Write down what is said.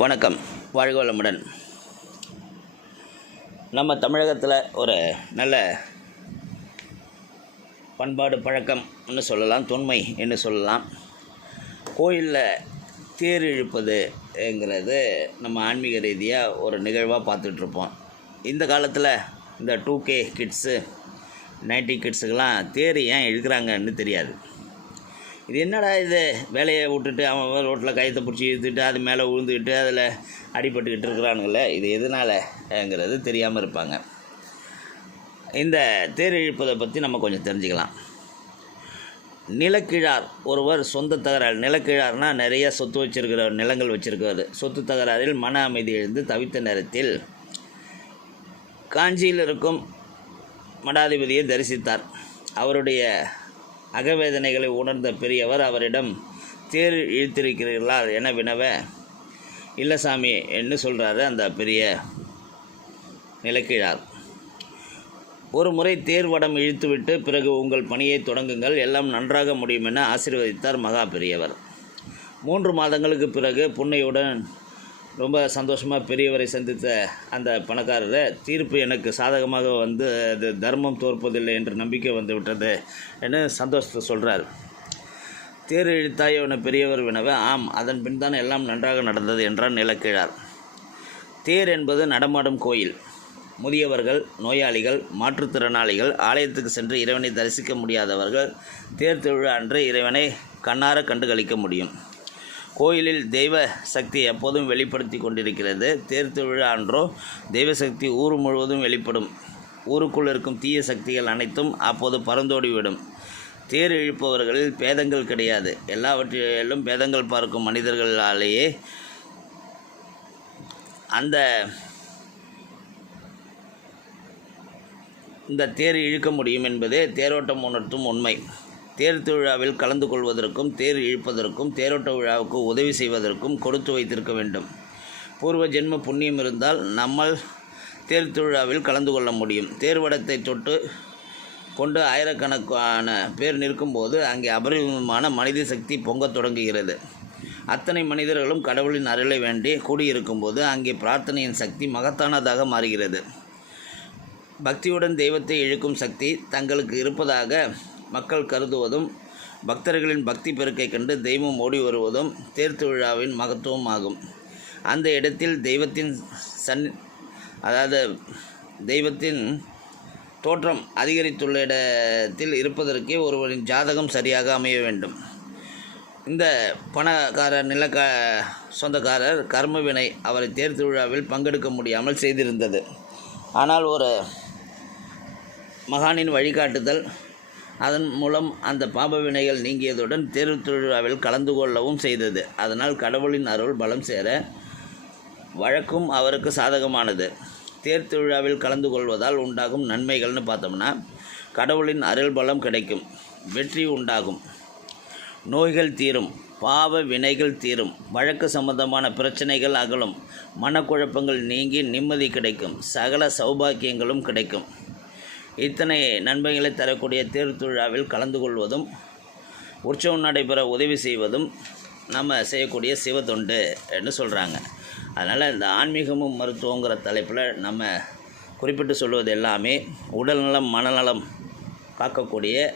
வணக்கம். வாழ்க வளமுடன் நம்ம தமிழகத்தில் ஒரு நல்ல பண்பாடு பழக்கம்னு சொல்லலாம் தொன்மை என்று சொல்லலாம். கோயிலில் தேர் இழுப்பதுங்கிறது நம்ம ஆன்மீக ரீதியாக ஒரு நிகழ்வாக பார்த்துட்ருப்போம் இந்த காலத்தில் இந்த டூ கே கிட்ஸு நைன்டி கிட்ஸுக்கெல்லாம் தேர் ஏன் இழுக்கிறாங்கன்னு தெரியாது. இது என்னடா இது? வேலையை விட்டுட்டு அவன் ரோட்டில் கயத்தை பிடிச்சி இழுத்துட்டு அது மேலே விழுந்துக்கிட்டு அதில் அடிபட்டுக்கிட்டு இருக்கிறானுங்களே இது எதனாலங்கிறது தெரியாமல் இருப்பாங்க. இந்த தேர் இழுப்பதை பற்றி நம்ம கொஞ்சம் தெரிஞ்சுக்கலாம். நிலக்கிழார் ஒருவர் சொந்த தகராறு. நிலக்கிழார்னால் நிறைய சொத்து வச்சிருக்கிற நிலங்கள் வச்சுருக்கிறார் சொத்து தகராறில் மன அமைதி எழுந்து தவித்த நேரத்தில் காஞ்சியில் இருக்கும் மடாதிபதியை தரிசித்தார். அவருடைய அகவேதனைகளை உணர்ந்த பெரியவர் அவரிடம் தேர் இழுத்திருக்கிறீர்களா? என வினவ? இல்லை சாமி என்று சொல்கிறாரு அந்த பெரிய நிலக்கிழார். ஒரு முறை தேர் வடம் இழுத்துவிட்டு பிறகு உங்கள் பணியை தொடங்குங்கள். எல்லாம் நன்றாக முடியும் என ஆசீர்வதித்தார் மகா பெரியவர். மூன்று மாதங்களுக்கு பிறகு புன்னையுடன் ரொம்ப சந்தோஷமாக பெரியவரை சந்தித்த அந்த பணக்காரரை தீர்ப்பு எனக்கு சாதகமாக வந்து அது தர்மம் தோற்பதில்லை என்ற நம்பிக்கை வந்து விட்டது என்று சந்தோஷத்தை சொல்கிறார் தேர் இழுத்தாய் பெரியவர் வினவ ஆம் அதன் பின் தான் எல்லாம் நன்றாக நடந்தது என்றார் நிலக்கிழார். தேர் என்பது நடமாடும் கோயில். முதியவர்கள் நோயாளிகள் மாற்றுத்திறனாளிகள் ஆலயத்துக்கு சென்று இறைவனை தரிசிக்க முடியாதவர்கள் தேர் திருவிழா அன்று இறைவனை கண்ணார கண்டுகளிக்க முடியும். கோயிலில் தெய்வ சக்தி எப்போதும் வெளிப்படுத்தி கொண்டிருக்கிறது. தேர் திருவிழா அன்றோ தெய்வ சக்தி ஊர் முழுவதும் வெளிப்படும். ஊருக்குள் இருக்கும் தீய சக்திகள் அனைத்தும் அப்போது பறந்தோடிவிடும். தேர் இழுப்பவர்களில் பேதங்கள் கிடையாது. எல்லாவற்றிலும் பேதங்கள் பார்க்கும் மனிதர்களாலேயே அந்த இந்த தேர் இழுக்க முடியும் என்பதே தேரோட்டம் உணர்த்தும் உண்மை. தேர் திருவிழாவில் கலந்து கொள்வதற்கும் தேர் இழுப்பதற்கும் தேரோட்ட விழாவுக்கு உதவி செய்வதற்கும் கொடுத்து வைத்திருக்க வேண்டும். பூர்வ ஜென்ம புண்ணியம் இருந்தால் நம்மால் தேர் திருவிழாவில் கலந்து கொள்ள முடியும். தேர்வடத்தை தொட்டு கொண்டு ஆயிரக்கணக்கான பேர் நிற்கும்போது அங்கே அபரிமிதமான மனித சக்தி பொங்கத் தொடங்குகிறது. அத்தனை மனிதர்களும் கடவுளின் அருளை வேண்டி கூடியிருக்கும்போது அங்கே பிரார்த்தனையின் சக்தி மகத்தானதாக மாறுகிறது. பக்தியுடன் தெய்வத்தை இழுக்கும் சக்தி தங்களுக்கு இருப்பதாக மக்கள் கருதுவதும் பக்தர்களின் பக்தி பெருக்கை கண்டு தெய்வம் ஓடி வருவதும் தேர் திருவிழாவின் மகத்துவம் ஆகும் அந்த இடத்தில் தெய்வத்தின் சன் அதாவது தெய்வத்தின் தோற்றம் அதிகரித்துள்ள இடத்தில் இருப்பதற்கே ஒருவரின் ஜாதகம் சரியாக அமைய வேண்டும். இந்த பணக்காரர் நிலக்க சொந்தக்காரர் கர்மவினை அவரை தேர் திருவிழாவில் பங்கெடுக்க முடியாமல் செய்திருந்தது. ஆனால் ஒரு மகானின் வழிகாட்டுதல் அதன் மூலம் அந்த பாப வினைகள் நீங்கியதுடன் தேர் திருவிழாவில் கலந்து கொள்ளவும் செய்தது. அதனால் கடவுளின் அருள் பலம் சேர வழக்கும் அவருக்கு சாதகமானது. தேர் திருவிழாவில் கலந்து கொள்வதால் உண்டாகும் நன்மைகள்னு பார்த்தோம்னா கடவுளின் அருள் பலம் கிடைக்கும் வெற்றி உண்டாகும் நோய்கள் தீரும் பாவ வினைகள் தீரும் வழக்கு சம்பந்தமான பிரச்சனைகள் அகலும் மனக்குழப்பங்கள் நீங்கி நிம்மதி கிடைக்கும் சகல சௌபாக்கியங்களும் கிடைக்கும். இத்தனை நன்மைகளை தரக்கூடிய தேர் கலந்து கொள்வதும் உற்சவம் நடைபெற உதவி செய்வதும் நம்ம செய்யக்கூடிய சிவத்தொண்டு என்று சொல்கிறாங்க அதனால் இந்த ஆன்மீகமும் மருத்துவங்கிற தலைப்பில் நம்ம குறிப்பிட்டு சொல்வது எல்லாமே உடல்நலம் மனநலம் காக்கக்கூடிய